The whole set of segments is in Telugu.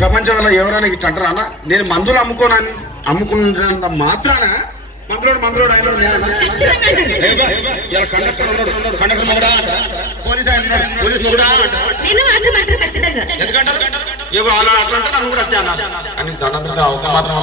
ప్రపంచంలో ఎవరైనా ఇట్లా అంటారా అన్న? నేను మందులు అమ్ముకున్నంత మాత్రాన మందులోడు ఆయన కండక్టర్ ఉన్నాడు, కండక్టర్ మొగడా అంట, పోలీసు మొగడా అంట. ఎందుకంటారు? ఎవరు అలా అట్లా అంటే నన్ను కూడా అట్టే అన్నారు. కానీ దండం పెడితే అవత మాత్రం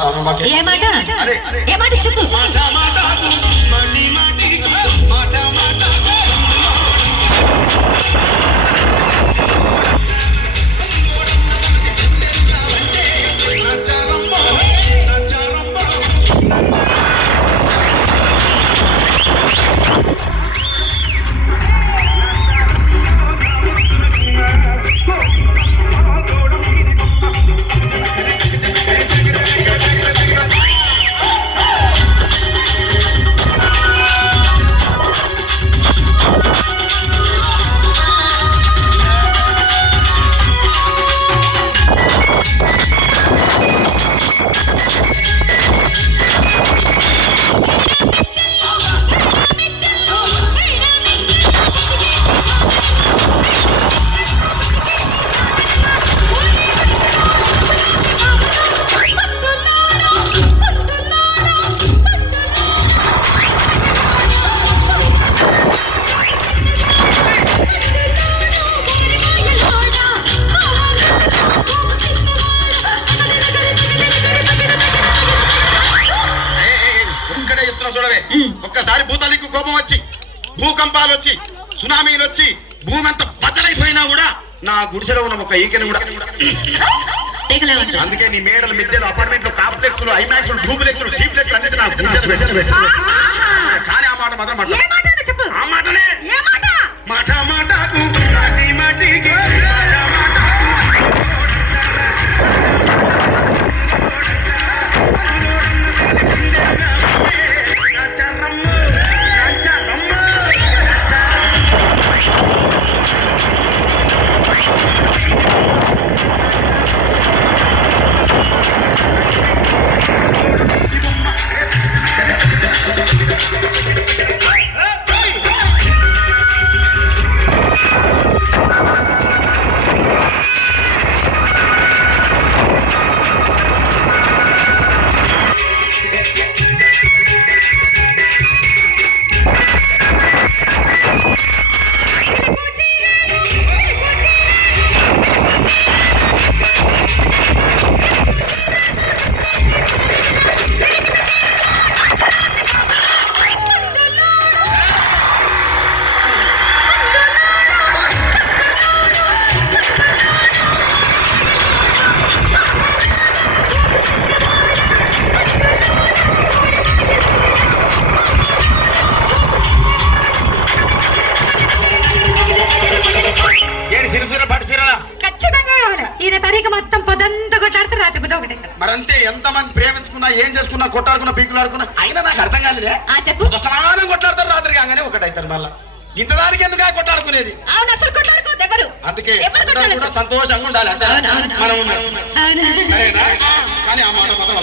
ఒక్కసారి భూతానికి కోపం వచ్చి, భూకంపాలు వచ్చి, సునామీలు వచ్చి, భూమి అంతా బద్దలైపోయినా కూడా నా గుడిసెలో ఉన్న ఒక ఈకెని కూడా. అందుకే నీ మేడలు, మిద్దెలు, అపార్ట్మెంట్లు, కాంప్లెక్స్లు, ఐమాక్స్లు, డూప్లెక్స్లు, డీప్లెక్స్లు అన్ని నా గుడిసెలు. కానీ ఆ మాట మాత్రం ఆ మాటనే మాట మాటకు మాటికి మరంతే. ఎంతమంది ప్రేమించుకున్నా, ఏం చేసుకున్నా, కొట్టాడుకున్నా, పీకులాడుకున్నా అయినా నాకు అర్థం కాలేదే. స్నానం కొట్లాడతారు, రాత్రి కాగానే ఒకటైతారు. మళ్ళా ఇంతదానికి ఎందుకు కొట్లాడుకునేది? అందుకే కూడా సంతోషంగా ఉండాలి అంతే మనం ఉన్నాం. సరేనా? కానీ ఆ మాట మాత్రం